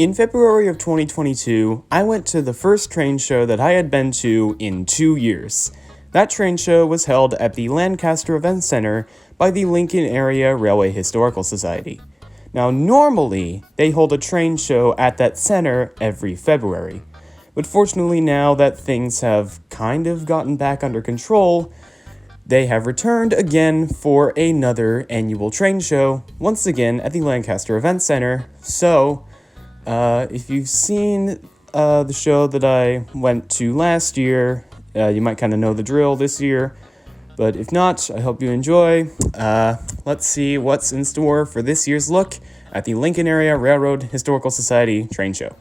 In February of 2022, I went to the first train show that I had been to in 2 years. That train show was held at the Lancaster Event Center by the Lincoln Area Railway Historical Society. Now, normally, they hold a train show at that center every February. But fortunately, now that things have kind of gotten back under control, they have returned again for another annual train show, once again at the Lancaster Event Center. So, if you've seen the show that I went to last year, you might kind of know the drill this year. But if not, I hope you enjoy. Let's see what's in store for this year's look at the Lincoln Area Railroad Historical Society train show.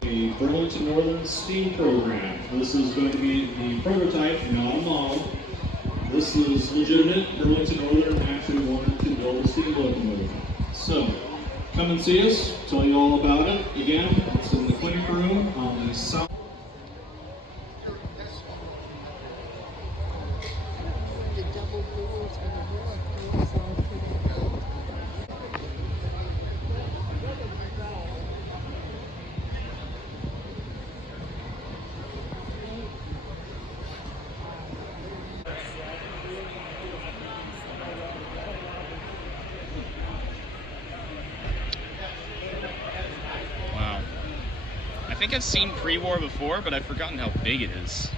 The Burlington Northern Steam Program. This is going to be the prototype, not a model. This is legitimate. Burlington Northern actually wanted to build a steam locomotive. So, come and see us, tell you all about it. Again, it's in the clinic room on the south. Wow. I think I've seen pre-war before, but I've forgotten how big it is.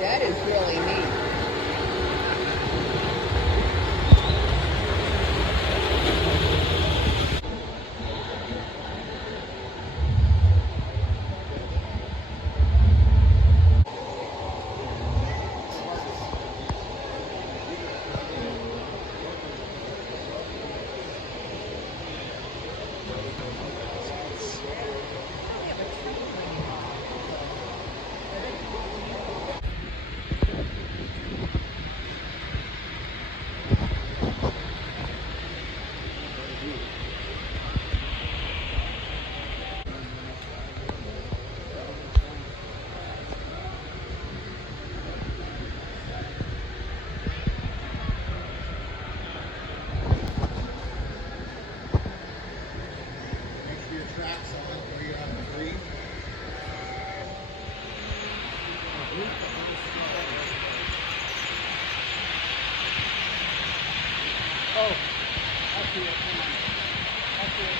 That is really neat. Oh, I see it. I see it.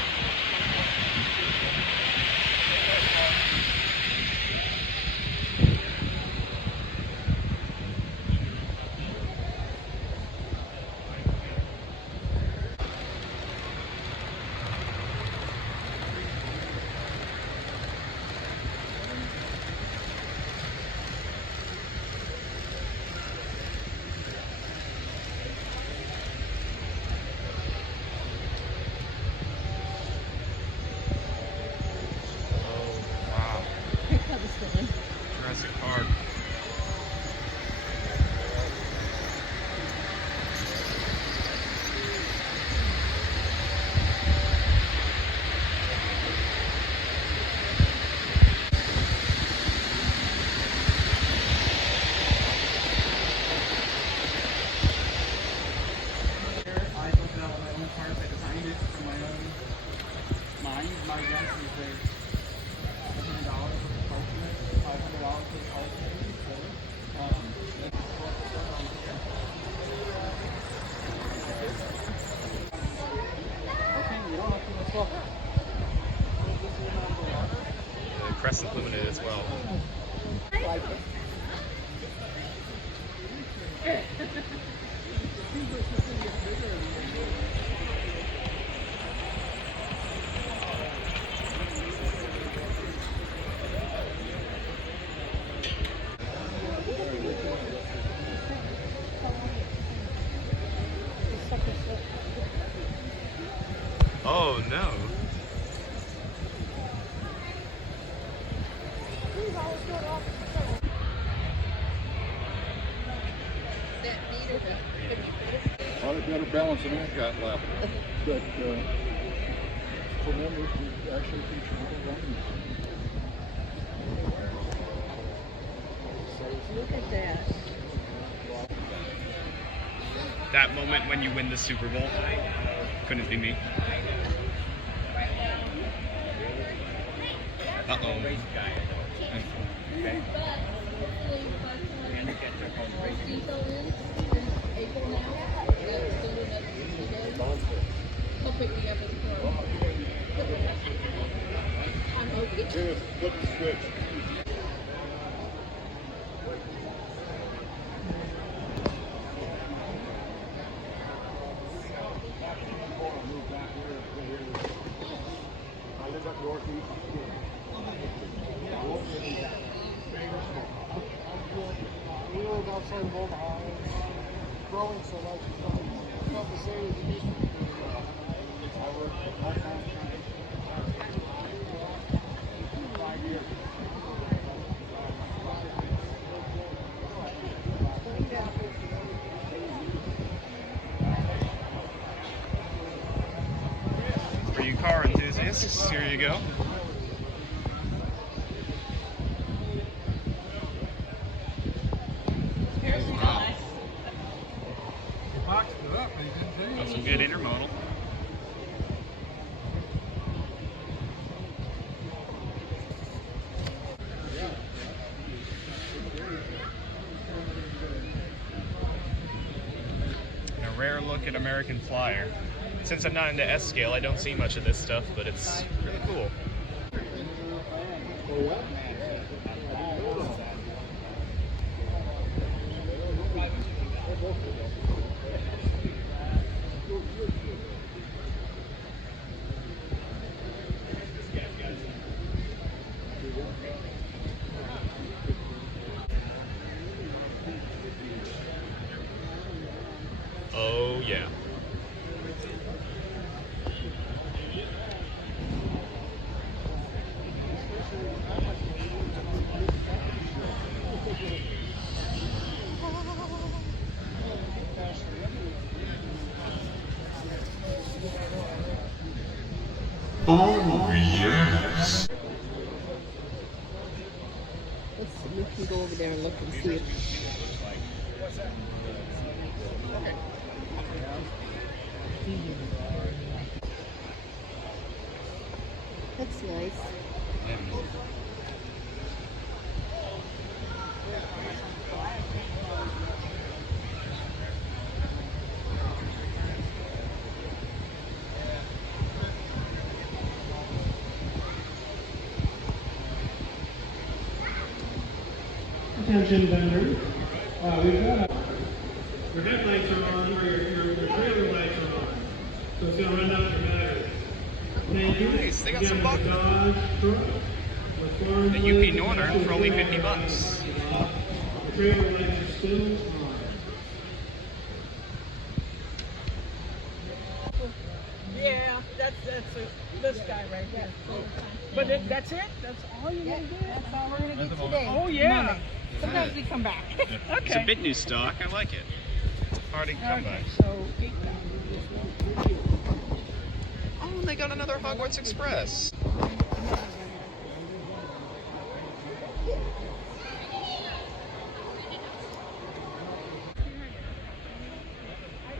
Oh no. Well, they better balance than that got left. But for members to actually control the running. Look at that. That moment when you win the Super Bowl. Couldn't be me. Uh-oh. Just flip the switch. I live up northeast. We live outside of Omaha. It's growing so much, it's not the same as it used to be. For you car enthusiasts, here you go. Wow. Got some good intermodal. And a rare look at American Flyer. Since I'm not into S scale, I don't see much of this stuff, but it's really cool. Oh yeah. Oh, yes. We can go over there and look and see it. That's nice. Attention vendors, we've got your headlights are on, or your trailer lights are on, so it's gonna run out dramatically. Thank you. Nice, they got some Again, buck. Dodge truck with foreign The plates UP Northern and for only trailer 50 bucks. The trailer lights are still on. Yeah, that's this guy right here. But that's it? That's all you're going to do? That's all we're gonna do today. Oh, yeah. Monday. Sometimes we come back. It's a bit new stock. I like it. Hard to come by. So, Oh, and they got another Hogwarts Express.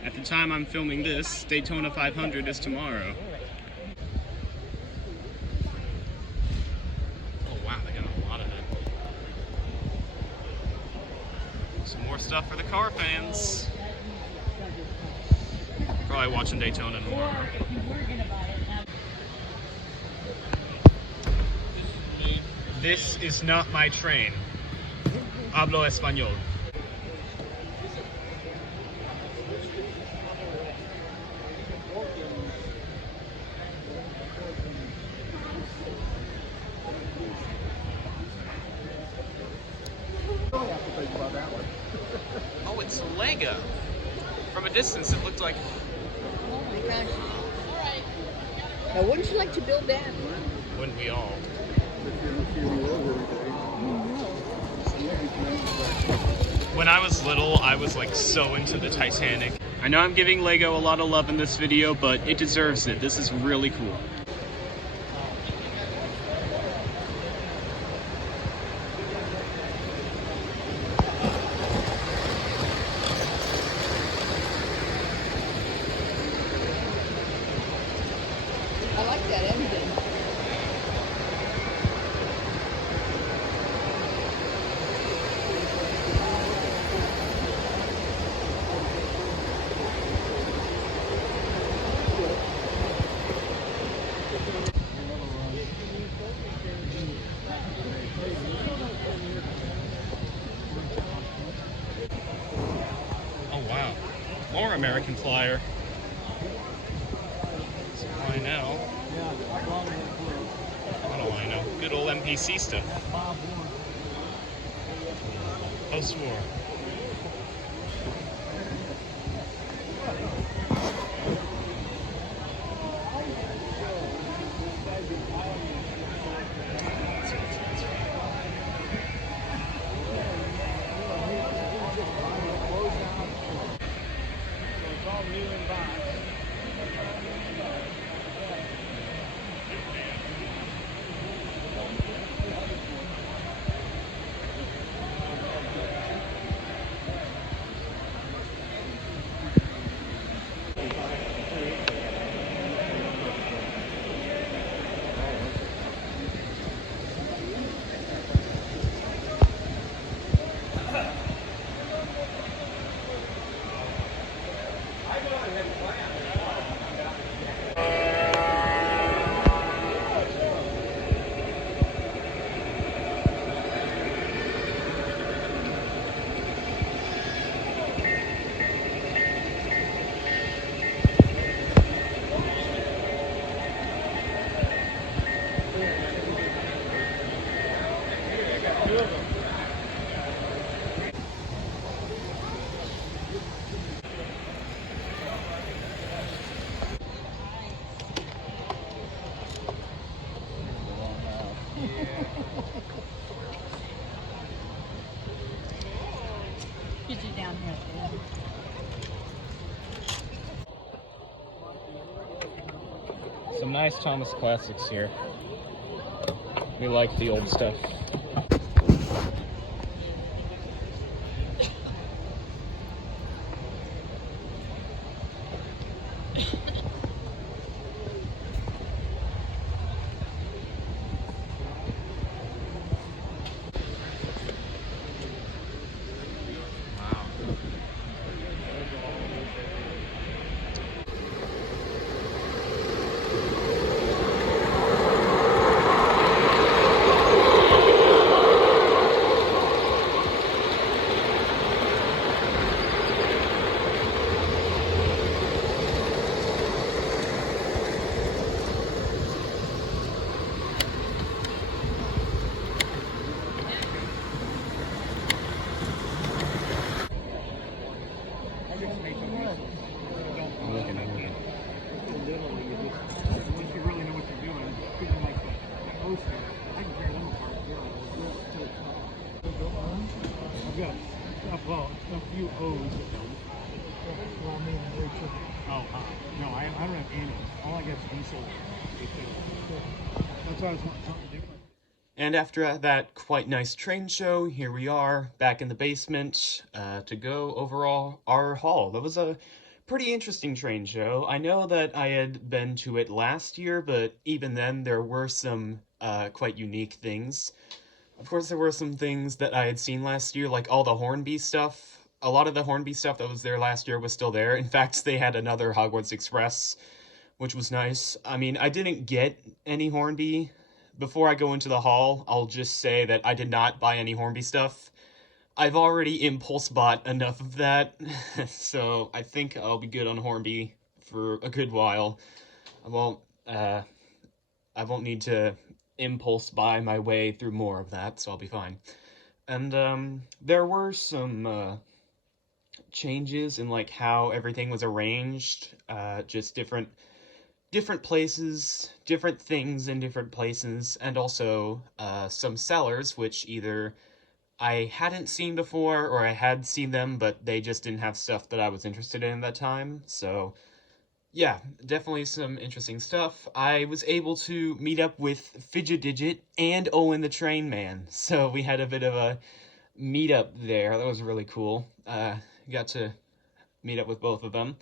At the time I'm filming this, Daytona 500 is tomorrow. Oh wow, they got a lot of it. Some more stuff for the car fans. Probably watching Daytona tomorrow. This is not my train. Hablo español. think about that one. Oh, it's Lego. From a distance, it looked like. Oh my gosh. Now, wouldn't you like to build that? Wouldn't we all? When I was little, I was like so into the Titanic. I know I'm giving Lego a lot of love in this video, but it deserves it. This is really cool. I like that engine. Oh wow, more American Flyer. So why now? What do I know? Good old MPC stuff. Post-war. Get you down here. Some nice Thomas classics here. We like the old stuff. I'm looking at it. Once you really know what you're doing, people like that poster, I can tear them apart. I've got a few O's. Well, I mean, oh, no, I don't have any. All I got is diesel. That's why I was wanting something different. And after that quite nice train show, here we are back in the basement to go over our haul. That was a pretty interesting train show. I know that I had been to it last year, but even then there were some quite unique things. Of course, there were some things that I had seen last year, like all the Hornby stuff. A lot of the Hornby stuff that was there last year was still there. In fact, they had another Hogwarts Express, which was nice. I mean, I didn't get any Hornby. Before I go into the haul, I'll just say that I did not buy any Hornby stuff. I've already impulse bought enough of that, so I think I'll be good on Hornby for a good while. I won't need to impulse buy my way through more of that, so I'll be fine. And there were some changes in like how everything was arranged, just different places, different things in different places, and also some sellers which either I hadn't seen before or I had seen them, but they just didn't have stuff that I was interested in at that time. So yeah, definitely some interesting stuff. I was able to meet up with Fidget Digit and Owen the Train Man, so we had a bit of a meet up there. That was really cool. Got to meet up with both of them.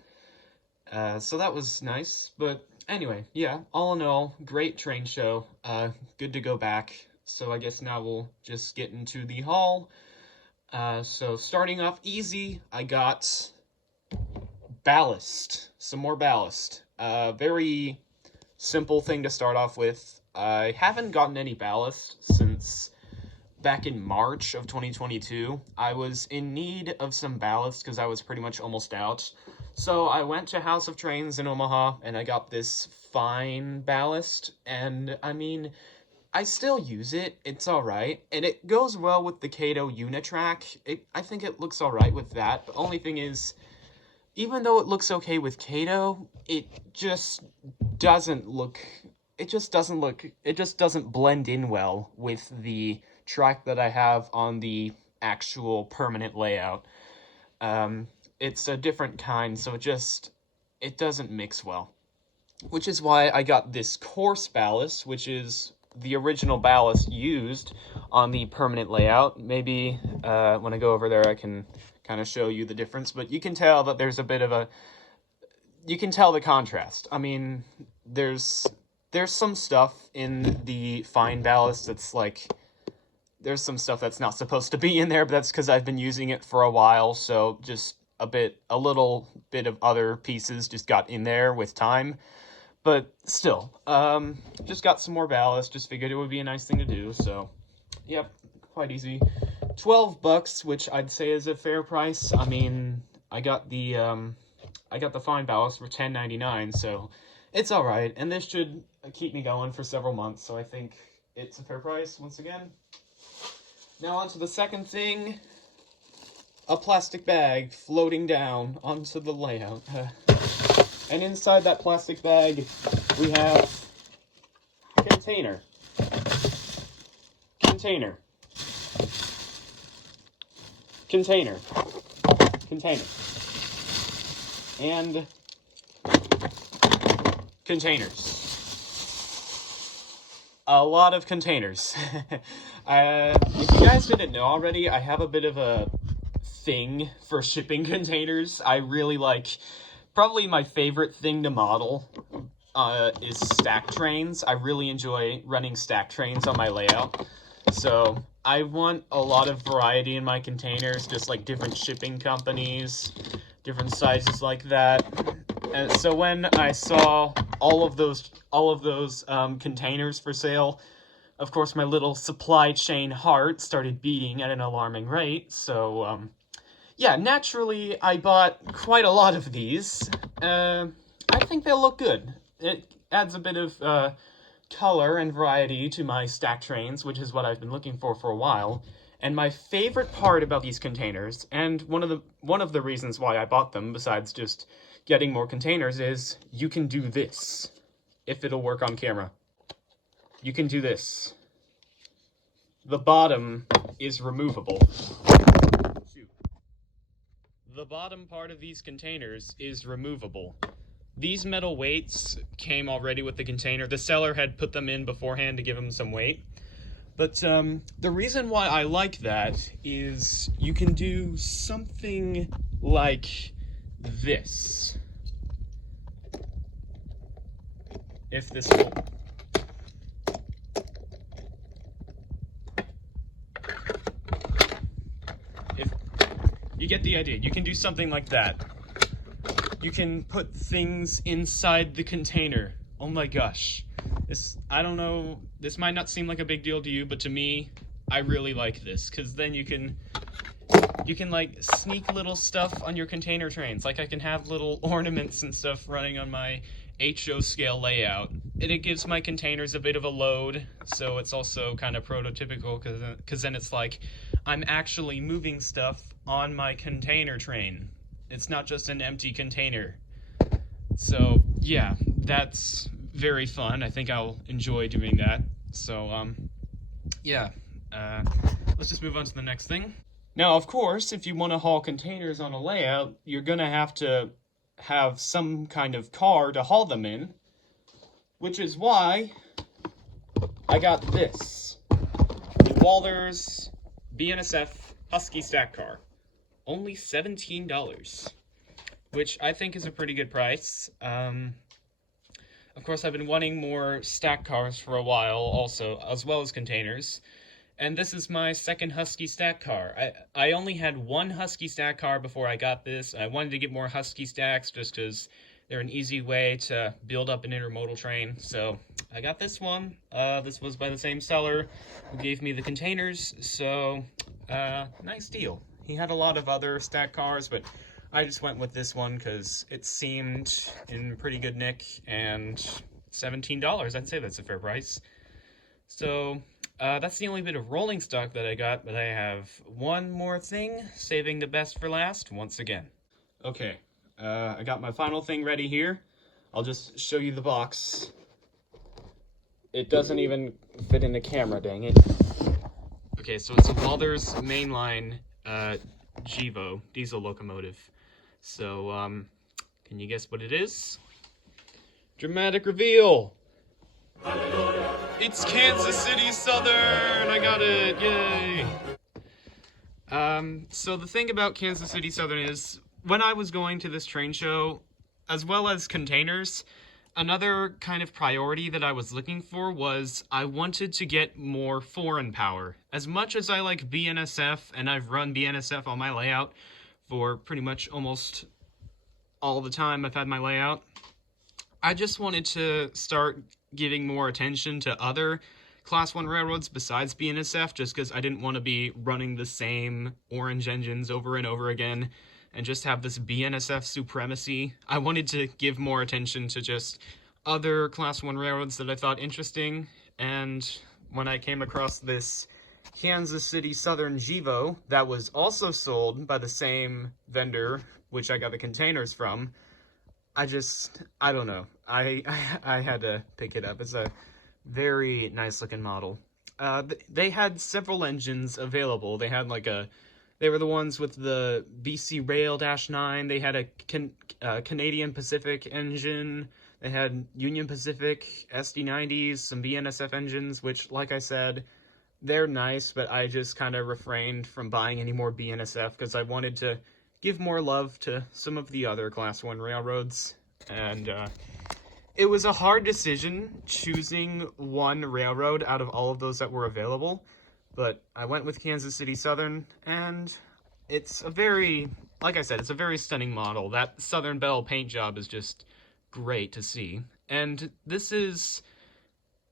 So that was nice. But anyway, yeah, all in all, great train show. Good to go back. So I guess now we'll just get into the haul. So starting off easy, I got ballast. Some more ballast. Very simple thing to start off with. I haven't gotten any ballast since back in March of 2022. I was in need of some ballast because I was pretty much almost out. So I went to House of Trains in Omaha and I got this fine ballast. And I mean, I still use it. It's alright. And it goes well with the Kato Unitrack. I think it looks alright with that. The only thing is, even though it looks okay with Kato, it just doesn't blend in well with the track that I have on the actual permanent layout. It's a different kind, so it doesn't mix well. Which is why I got this coarse ballast, which is the original ballast used on the permanent layout. Maybe when I go over there I can kind of show you the difference, but you can tell that there's a bit of you can tell the contrast. I mean, there's some stuff in the fine ballast that's like, there's some stuff that's not supposed to be in there, but that's because I've been using it for a while, so just a little bit of other pieces just got in there with time. But still, just got some more ballast, just figured it would be a nice thing to do, so yep, quite easy. $12, which I'd say is a fair price. I mean, I got the fine ballast for $10.99, so it's alright, and this should keep me going for several months, so I think it's a fair price once again. Now on to the second thing, a plastic bag floating down onto the layout. And inside that plastic bag, we have a container. Container. And containers. A lot of containers. If you guys didn't know already, I have a bit of a thing for shipping containers. I really like, probably my favorite thing to model is stack trains. I really enjoy running stack trains on my layout. So I want a lot of variety in my containers, just like different shipping companies, different sizes like that. And so when I saw all of those containers for sale, of course my little supply chain heart started beating at an alarming rate. So yeah, naturally I bought quite a lot of these. I think they'll look good. It adds a bit of color and variety to my stack trains, which is what I've been looking for a while. And my favorite part about these containers, and one of the reasons why I bought them, besides just getting more containers, is you can do this, if it'll work on camera. You can do this. The bottom is removable. Shoot. The bottom part of these containers is removable. These metal weights came already with the container. The seller had put them in beforehand to give them some weight. But the reason why I like that is you can do something like this. If this will... If you get the idea, you can do something like that. You can put things inside the container. Oh my gosh. I don't know, this might not seem like a big deal to you, but to me, I really like this, because then you can like sneak little stuff on your container trains. Like I can have little ornaments and stuff running on my HO scale layout, and it gives my containers a bit of a load, so it's also kind of prototypical, because then it's like, I'm actually moving stuff on my container train. It's not just an empty container. So yeah, that's very fun. I think I'll enjoy doing that. So yeah, let's just move on to the next thing. Now, of course, if you want to haul containers on a layout, you're gonna have to have some kind of car to haul them in, which is why I got this. The LARHS BNSF Husky stack car. Only $17, which I think is a pretty good price. Of course, I've been wanting more stack cars for a while also, as well as containers. And this is my second Husky stack car. I only had one Husky stack car before I got this. I wanted to get more Husky stacks just because they're an easy way to build up an intermodal train. So I got this one. This was by the same seller who gave me the containers. So nice deal. He had a lot of other stack cars, but I just went with this one because it seemed in pretty good nick, and $17, I'd say that's a fair price. So that's the only bit of rolling stock that I got, but I have one more thing, saving the best for last once again. Okay, I got my final thing ready here. I'll just show you the box. It doesn't even fit in the camera, dang it. Okay, so it's a LARHS mainline GEVO diesel locomotive. So, can you guess what it is? Dramatic reveal! It's Kansas City Southern! I got it! Yay! So the thing about Kansas City Southern is, when I was going to this train show, as well as containers, another kind of priority that I was looking for was I wanted to get more foreign power. As much as I like BNSF, and I've run BNSF on my layout for pretty much almost all the time I've had my layout, I just wanted to start giving more attention to other Class 1 railroads besides BNSF, just because I didn't want to be running the same orange engines over and over again and just have this BNSF supremacy. I wanted to give more attention to just other Class 1 railroads that I thought interesting, and when I came across this Kansas City Southern GEVO that was also sold by the same vendor which I got the containers from, I don't know. I had to pick it up. It's a very nice looking model. They had several engines available. They had they were the ones with the BC Rail -9. They had a Canadian Pacific engine. They had Union Pacific SD90s, some BNSF engines, which, like I said, they're nice, but I just kind of refrained from buying any more BNSF because I wanted to give more love to some of the other Class 1 railroads. And it was a hard decision choosing one railroad out of all of those that were available, but I went with Kansas City Southern, and it's a very, like I said, it's a very stunning model. That Southern Belle paint job is just great to see. And this is,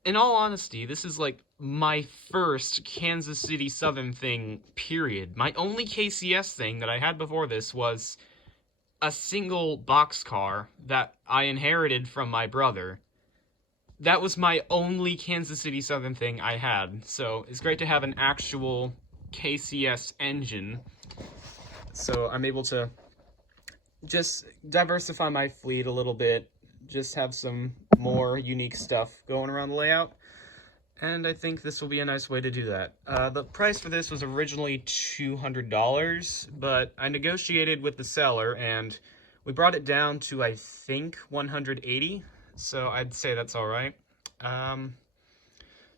in all honesty, this is like my first Kansas City Southern thing, period. My only KCS thing that I had before this was a single boxcar that I inherited from my brother. That was my only Kansas City Southern thing I had. So it's great to have an actual KCS engine. So I'm able to just diversify my fleet a little bit, just have some more unique stuff going around the layout. And I think this will be a nice way to do that. The price for this was originally $200, but I negotiated with the seller, and we brought it down to, I think, $180. So I'd say that's all right.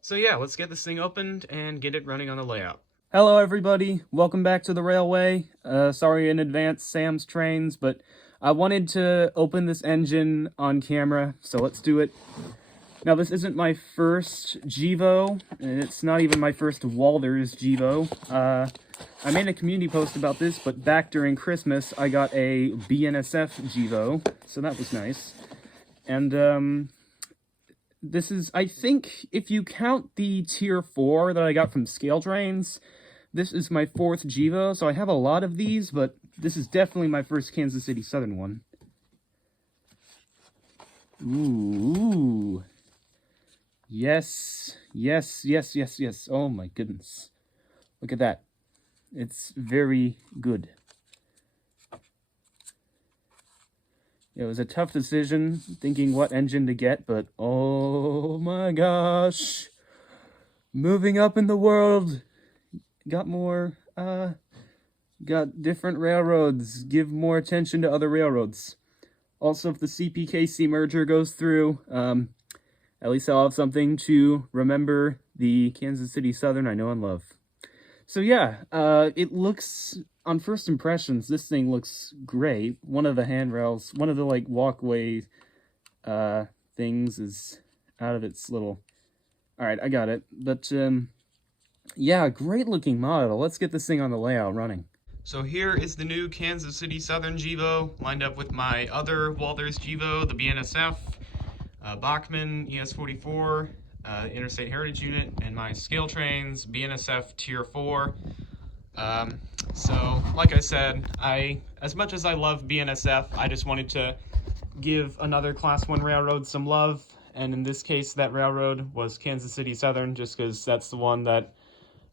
So yeah, let's get this thing opened and get it running on the layout. Hello everybody, welcome back to the railway. Sorry in advance, Sam's Trains, but I wanted to open this engine on camera, so let's do it. Now, this isn't my first GEVO, and it's not even my first LARHS GEVO. I made a community post about this, but back during Christmas, I got a BNSF GEVO, so that was nice. And, this is, I think, if you count the Tier 4 that I got from Scale Trains, this is my 4th GEVO, so I have a lot of these, but this is definitely my first Kansas City Southern one. Ooh. Yes, yes, yes, yes, yes. Oh my goodness. Look at that. It's very good. It was a tough decision thinking what engine to get, but oh my gosh. Moving up in the world. Got more, got different railroads. Give more attention to other railroads. Also, if the CPKC merger goes through, at least I'll have something to remember the Kansas City Southern I know and love. So yeah, it looks, on first impressions, this thing looks great. One of the handrails, one of the like walkway things is out of its little... Alright, I got it. But yeah, great looking model. Let's get this thing on the layout running. So here is the new Kansas City Southern Gevo, lined up with my other Walthers Gevo, the BNSF, Bachmann ES44, Interstate Heritage Unit, and my Scale Trains BNSF Tier 4. So, like I said, as much as I love BNSF, I just wanted to give another Class 1 railroad some love, and in this case, that railroad was Kansas City Southern, just because that's the one that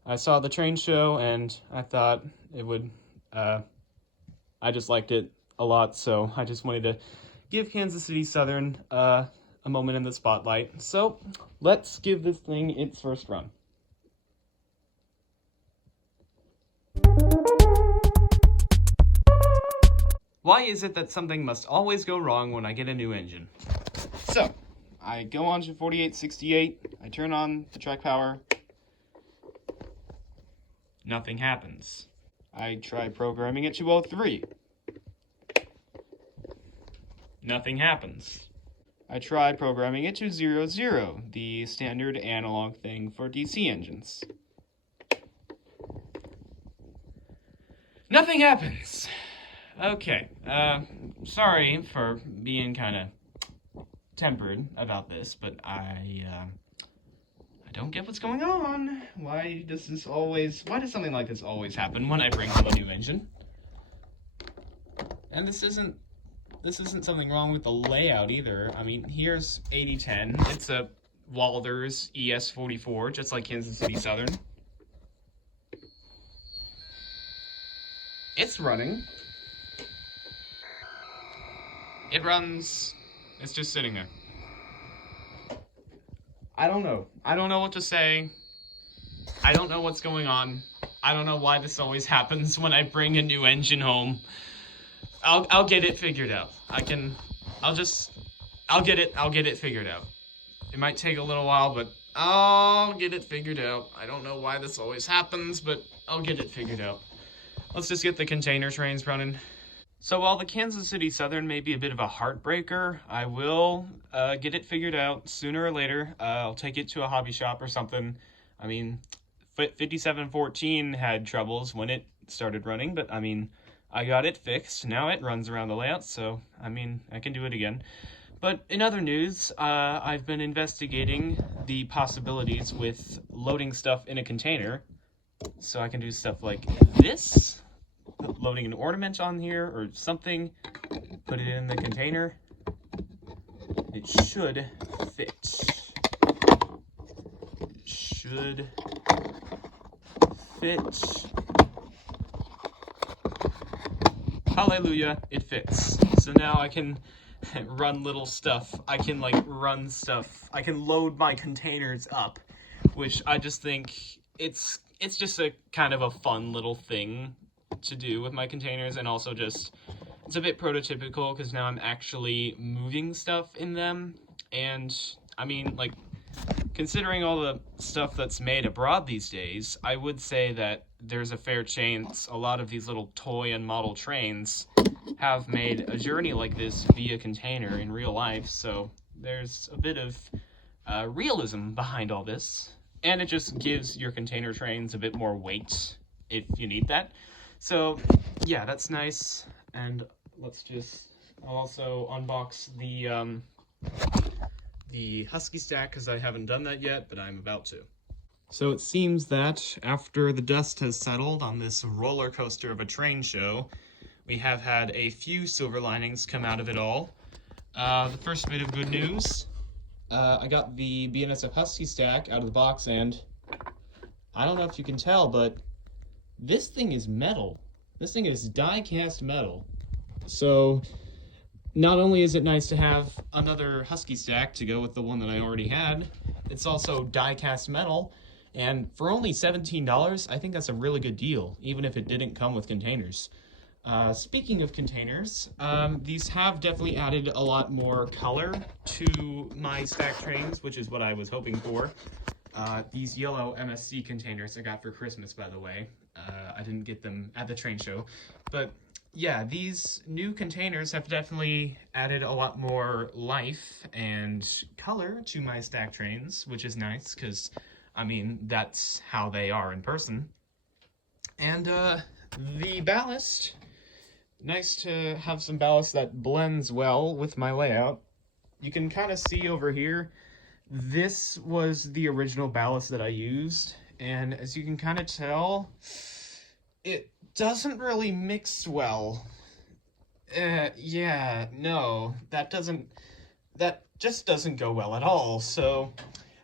I saw at the train show, and I thought it would, I just liked it a lot, so I just wanted to give Kansas City Southern a moment in the spotlight. So, let's give this thing its first run. Why is it that something must always go wrong when I get a new engine? So, I go on to 4868, I turn on the track power, nothing happens. I try programming it to 203. Nothing happens. I try programming it to 00, the standard analog thing for DC engines. Nothing happens. Okay, sorry for being kind of tempered about this, but I don't get what's going on. Why does something like this always happen when I bring home a new engine? And this isn't something wrong with the layout either. I mean, here's 8010. It's a Walthers ES44, just like Kansas City Southern. It's running. It runs. It's just sitting there. I don't know. I don't know what to say. I don't know what's going on. I don't know why this always happens when I bring a new engine home. I'll get it figured out. I'll get it figured out. It might take a little while, but I'll get it figured out. I don't know why this always happens, but I'll get it figured out. Let's just get the container trains running. So while the Kansas City Southern may be a bit of a heartbreaker, I will get it figured out sooner or later. I'll take it to a hobby shop or something. I mean, 5714 had troubles when it started running, but I mean, I got it fixed. Now it runs around the layout, so I mean, I can do it again. But in other news, I've been investigating the possibilities with loading stuff in a container. So I can do stuff like this. Loading an ornament on here or something, put it in the container. It should fit. It should fit. Hallelujah, it fits. So now I can run little stuff. I can like run stuff. I can load my containers up, which I just think it's just a kind of a fun little thing to do with my containers, and also just it's a bit prototypical because now I'm actually moving stuff in them. And I mean, like, considering all the stuff that's made abroad these days, I would say that there's a fair chance a lot of these little toy and model trains have made a journey like this via container in real life, so there's a bit of realism behind all this, and it just gives your container trains a bit more weight if you need that. So yeah, that's nice. And I'll also unbox the Husky stack because I haven't done that yet, but I'm about to. So it seems that after the dust has settled on this roller coaster of a train show, we have had a few silver linings come out of it all. The first bit of good news, I got the BNSF Husky stack out of the box, and I don't know if you can tell, but this thing is metal. This thing is die-cast metal. So not only is it nice to have another Husky stack to go with the one that I already had, it's also die-cast metal, and for only $17, I think that's a really good deal, even if it didn't come with containers. Speaking of containers, these have definitely added a lot more color to my stack trains, which is what I was hoping for. These yellow MSC containers I got for Christmas, by the way. I didn't get them at the train show, but yeah, these new containers have definitely added a lot more life and color to my stack trains, which is nice, because, I mean, that's how they are in person. And, the ballast, nice to have some ballast that blends well with my layout. You can kind of see over here, this was the original ballast that I used, and as you can kind of tell, it doesn't really mix well. Yeah, no, that just doesn't go well at all. So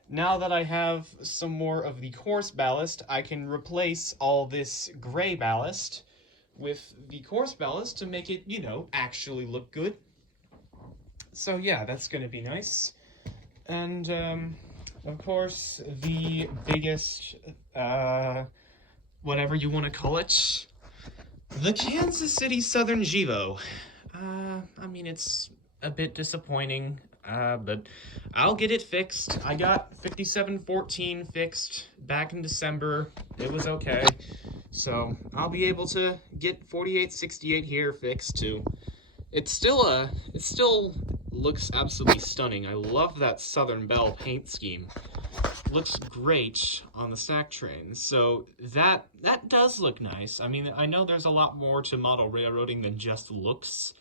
now that I have some more of the coarse ballast, I can replace all this gray ballast with the coarse ballast to make it, you know, actually look good. So yeah, that's gonna be nice. And, of course, the biggest, whatever you want to call it, the Kansas City Southern Givo. I mean, it's a bit disappointing, but I'll get it fixed. I got 5714 fixed back in December. It was okay. So I'll be able to get 4868 here fixed too. It still looks absolutely stunning. I love that Southern Belle paint scheme. Looks great on the stack train. So that does look nice. I mean, I know there's a lot more to model railroading than just looks,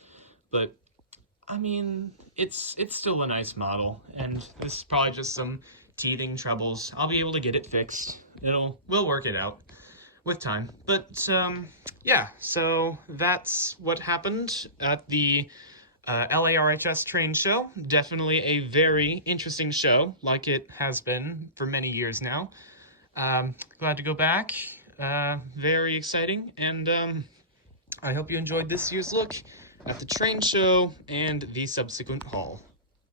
but I mean, it's still a nice model, and this is probably just some teething troubles. I'll be able to get it fixed. We'll work it out with time. But yeah, so that's what happened at the LARHS train show. Definitely a very interesting show, like it has been for many years now. Glad to go back. Very exciting, and I hope you enjoyed this year's look at the train show and the subsequent haul.